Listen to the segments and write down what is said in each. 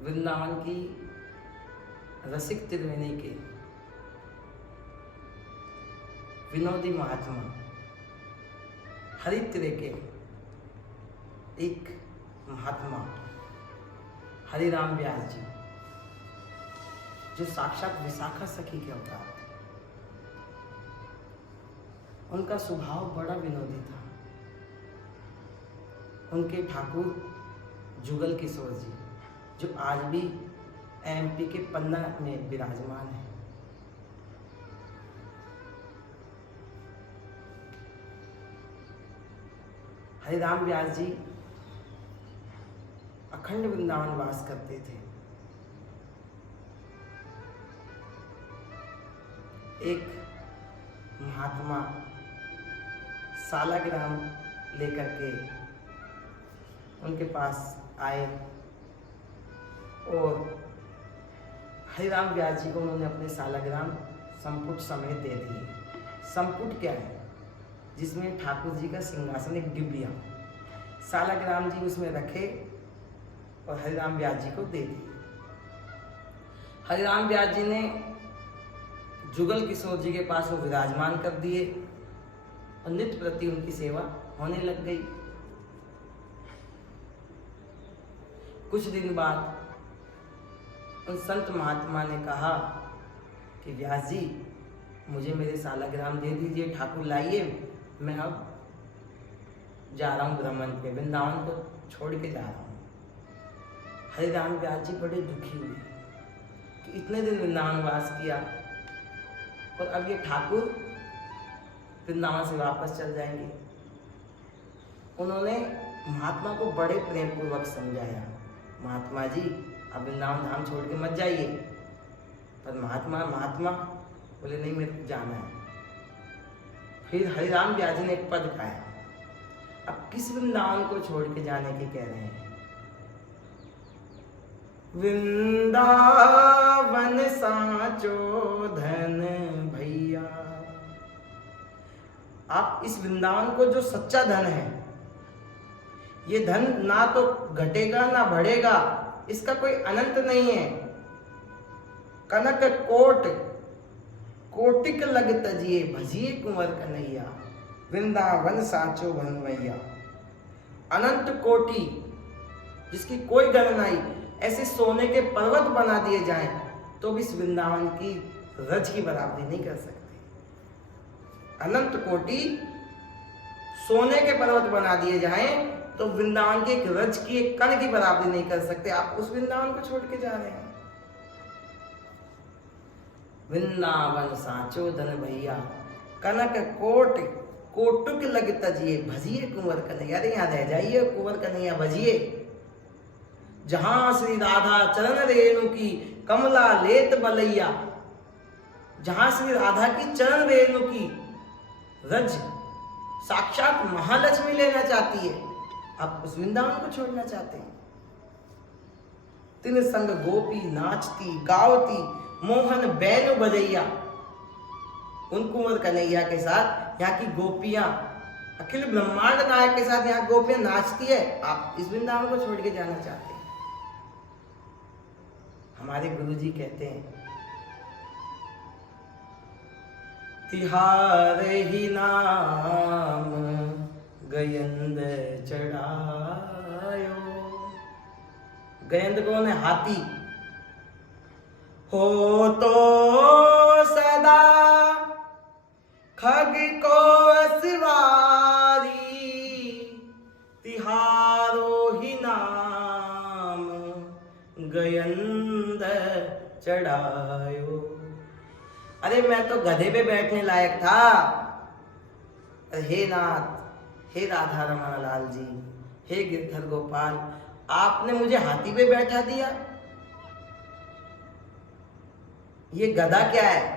वृंदावन की रसिक त्रिवेणी के विनोदी महात्मा हरित्रे के एक महात्मा हरिराम व्यास जी, जो साक्षात विशाखा सखी के अवतार थे। उनका स्वभाव बड़ा विनोदी था। उनके ठाकुर जुगल किशोर जी, जो आज भी एमपी के पन्ना में विराजमान है, हरिराम व्यास जी अखंड वृंदावन वास करते थे। एक महात्मा सालाग्राम लेकर के उनके पास आए और हरिराम व्यास जी को उन्होंने अपने सालाग्राम संपुट समेत दे दिए। संपुट क्या है? जिसमें ठाकुर जी का सिंहासन, एक डिब्बिया, सालाग्राम जी उसमें रखे और हरिराम व्यास जी को दे दिए। हरिराम व्यास जी ने जुगल किशोर जी के पास वो विराजमान कर दिए और नित्य प्रति उनकी सेवा होने लग गई। कुछ दिन बाद उन संत महात्मा ने कहा कि व्यास जी, मुझे मेरे सालाग्राम दे दीजिए, ठाकुर लाइए, मैं अब जा रहा हूँ भ्रमण पे, वृंदावन को छोड़ के जा रहा हूँ। हरिराम व्यास जी बड़े दुखी हुए कि इतने दिन वृंदावन वास किया और अब ये ठाकुर वृंदावन से वापस चल जाएंगे। उन्होंने महात्मा को बड़े प्रेम पूर्वक समझाया, महात्मा जी अब वृंदावन धाम छोड़ के मत जाइए। पर महात्मा बोले नहीं, मेरे को जाना है। फिर हरिराम व्यास जी ने एक पद गाया, अब किस वृंदावन को छोड़ के जाने की कह रहे हैं? वृंदावन साचो धन भैया। आप इस वृंदावन को, जो सच्चा धन है, ये धन ना तो घटेगा ना बढ़ेगा, इसका कोई अनंत नहीं है। कनक कोट कोटिक लग तजिए, भजिए कुंवर कन्हैया, वृंदावन साचो धन भैया। अनंत कोटि, जिसकी कोई गणना नहीं, ऐसे सोने के पर्वत बना दिए जाएं तो भी इस वृंदावन की रज की बराबरी नहीं कर सकते। अनंत कोटि सोने के पर्वत बना दिए जाएं तो वृंदावन के एक रज की, एक कण की बराबरी नहीं कर सकते। आप उस वृंदावन को छोड़ के जा रहे हैं। वृंदावन साचो धन भैया, कनक कोट कोटुक लग तजिए, भजिए कुंवर कन्हैया। अरे यहाँ रह जाइए, कुंवर कन्हैया भजिए। जहां श्री राधा चरण रेणु की कमला लेत बलैया, जहां श्री राधा की चरण रेणु की रज साक्षात महालक्ष्मी लेना चाहती है, आप उस वृंदावन को छोड़ना चाहते हैं। तिन संग गोपी नाचती गावती, मोहन बैनु बजैया। उन कुंवर कन्हैया के साथ यहाँ की गोपियां, अखिल ब्रह्मांड नायक के साथ यहाँ गोपियां नाचती है, आप इस वृंदावन को छोड़ के जाना चाहते हैं। हमारे गुरुजी कहते हैं, तिहार ही नाम गयंद चढ़ायो। गयंद कौन है? हाथी। हो तो सदा खग को असवारी, तिहारो ही नाम गयंद चढ़ायो। अरे मैं तो गधे पे बैठने लायक था। हे नाथ, हे राधा रमन लाल जी, हे गिरधर गोपाल, आपने मुझे हाथी पे बैठा दिया। ये गधा क्या है?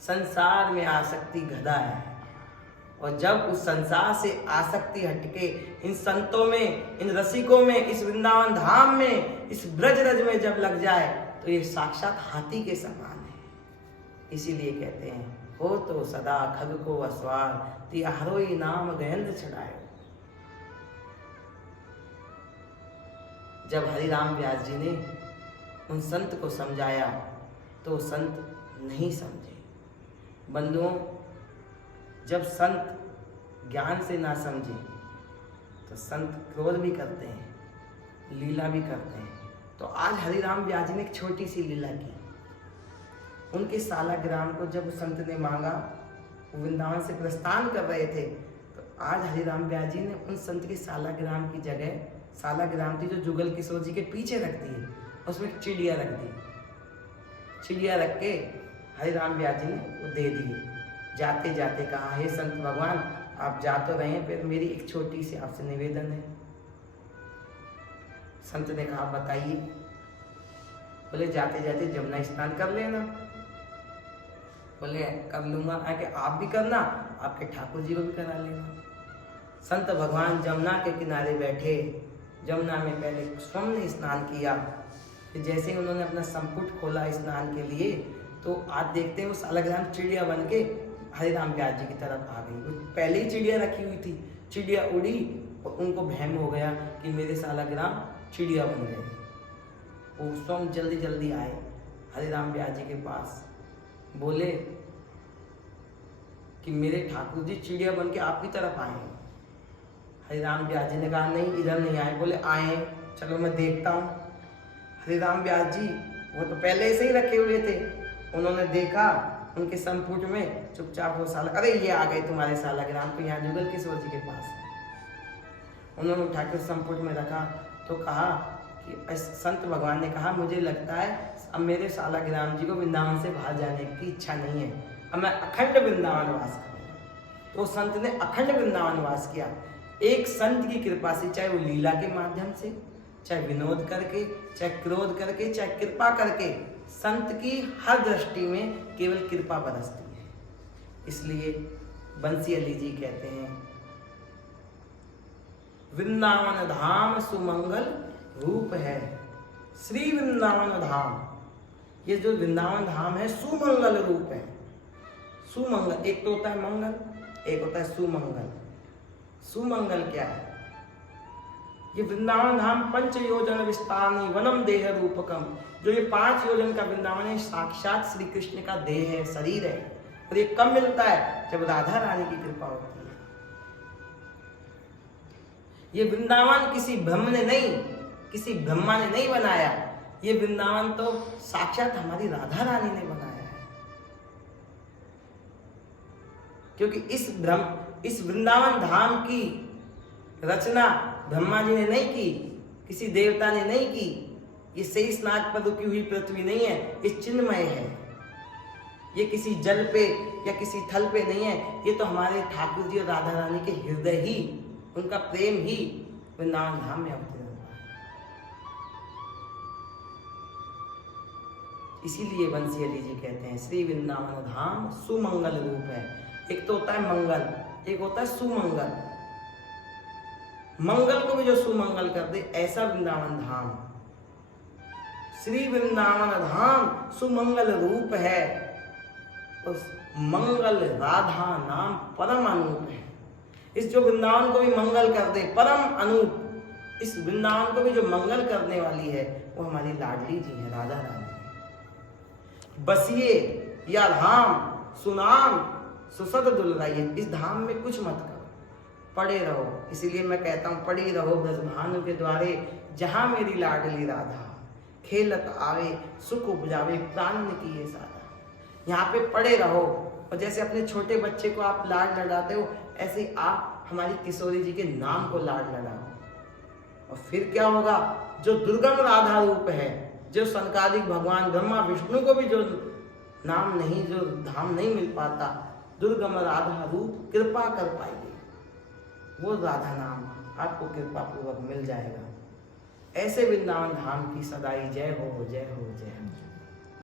संसार में आसक्ति गधा है। और जब उस संसार से आसक्ति हटके इन संतों में, इन रसिकों में, इस वृंदावन धाम में, इस ब्रज रज में जब लग जाए तो ये साक्षात हाथी के समान है। इसीलिए कहते हैं, हो तो सदा खग को असवार, तिहारो ही नाम गयंद चढ़ाए। जब हरिराम व्यास जी ने उन संत को समझाया तो संत नहीं समझे। बंधुओं, जब संत ज्ञान से ना समझे तो संत क्रोध भी करते हैं, लीला भी करते हैं। तो आज हरिराम व्यास जी ने एक छोटी सी लीला की। उनके सालाग्राम को जब संत ने मांगा, वो वृंदावन से प्रस्थान कर रहे थे, तो आज हरिराम व्यास जी ने उन संत के सालाग्राम की जगह, सालाग्राम थी जो जुगल किशोर जी के पीछे रख दी है, उसमें एक चिड़िया रख दी। चिड़िया रख के हरिराम व्यास जी ने वो दे दिए। जाते जाते कहा, हे संत भगवान, आप जा तो रहे हैं, फिर मेरी एक छोटी सी आपसे निवेदन है। संत ने कहा, बताइए। बोले, जाते जाते जमुना स्नान कर लेना। बोले, कर लूंगा। आके आप भी करना, आपके ठाकुर जी को भी करा लेना। संत भगवान जमुना के किनारे बैठे, जमुना में पहले स्वयं ने स्नान किया। फिर जैसे ही उन्होंने अपना संपुट खोला स्नान के लिए, तो आज देखते हैं वो सालाग्राम चिड़िया बन के हरिराम व्यास जी की तरफ आ गई। पहले ही चिड़िया रखी हुई थी, चिड़िया उड़ी और उनको भ्रम हो गया कि मेरे सालाग्राम चिड़िया बन गए। वो स्वयं जल्दी जल्दी आए हरिराम व्यास जी के पास, बोले कि मेरे ठाकुर जी चिड़िया बन के आपकी तरफ आए हैं। हरिराम व्यास जी ने कहा, नहीं, इधर नहीं आए। बोले, आए, चलो मैं देखता हूँ। हरिराम व्यास जी वो तो पहले से ही रखे हुए थे, उन्होंने देखा उनके संपुट में चुपचाप वो साला, अरे ये आ गए तुम्हारे सालाग्राम, तो यहाँ जुगल किशोर जी के पास है। उन्होंने उठा कर संपुट में रखा तो कहा कि संत भगवान ने कहा, मुझे लगता है अब मेरे सालाग्राम जी को वृंदावन से बाहर जाने की इच्छा नहीं है, अब मैं अखंड वृंदावन वास करूँगा। तो संत ने अखंड वृंदावन वास किया। एक संत की कृपा से, चाहे वो लीला के माध्यम से, चाहे विनोद करके, चाहे क्रोध करके, चाहे कृपा करके, संत की हर दृष्टि में केवल कृपा बरसती है। इसलिए बंसी अली जी कहते हैं, वृंदावन धाम सुमंगल रूप है। श्री वृंदावन धाम, ये जो वृंदावन धाम है सुमंगल रूप है। सुमंगल, एक तो होता है मंगल, एक होता है सुमंगल। सुमंगल क्या है? ये वृंदावन धाम 5 योजन विस्तारनी वनम देह रूपकम, जो ये 5 योजन का वृंदावन है, साक्षात श्री कृष्ण का देह है, शरीर है। और ये कब मिलता है? जब राधा रानी की कृपा होती है। ये वृंदावन किसी ब्रह्म ने नहीं, किसी ब्रह्मा ने नहीं बनाया, ये वृंदावन तो साक्षात हमारी राधा रानी ने बनाया है। क्योंकि इस वृंदावन धाम की रचना ब्रह्मा जी ने नहीं की, किसी देवता ने नहीं की। ये शेषनाग पर रुकी हुई पृथ्वी नहीं है, ये चिन्मय है। ये किसी जल पे या किसी थल पे नहीं है, ये तो हमारे ठाकुर जी और राधा रानी के हृदय ही, उनका प्रेम ही वृंदावन धाम में अवतीर्ण हुआ है। इसीलिए बंसी अली जी कहते हैं, श्री वृंदावन धाम सुमंगल रूप है। एक तो होता है मंगल, एक होता है सुमंगल। मंगल को भी जो सुमंगल कर दे, ऐसा वृंदावन धाम। श्री वृंदावन धाम सुमंगल रूप है। उस मंगल राधा नाम परम अनूप है। इस जो वृंदावन को भी मंगल कर दे, परम अनूप, इस वृंदावन को भी जो मंगल करने वाली है, वो हमारी लाडली जी है, राधा रानी। बसिए या धाम सुनाम सुसद दुलराइए, इस धाम में कुछ मत करो, पड़े रहो। इसीलिए मैं कहता हूँ, पड़ी रहो ब्रजभानु के द्वारे, जहाँ मेरी लाडली राधा खेलत आवे, सुख उपजावे प्राण किए सारा। यहाँ पे पड़े रहो। और जैसे अपने छोटे बच्चे को आप लाड लड़ाते हो, ऐसे ही आप हमारी किशोरी जी के नाम को लाड लड़ाओ। और फिर क्या होगा? जो दुर्गम राधा रूप है, जो सनकादिक भगवान ब्रह्मा विष्णु को भी जो नाम नहीं, जो धाम नहीं मिल पाता, दुर्गम राधा रूप कृपा कर पाएगी, वो राधा नाम आपको कृपा पूर्वक मिल जाएगा। ऐसे वृंदावन धाम की सदाई जय हो, जय हो, जय हो।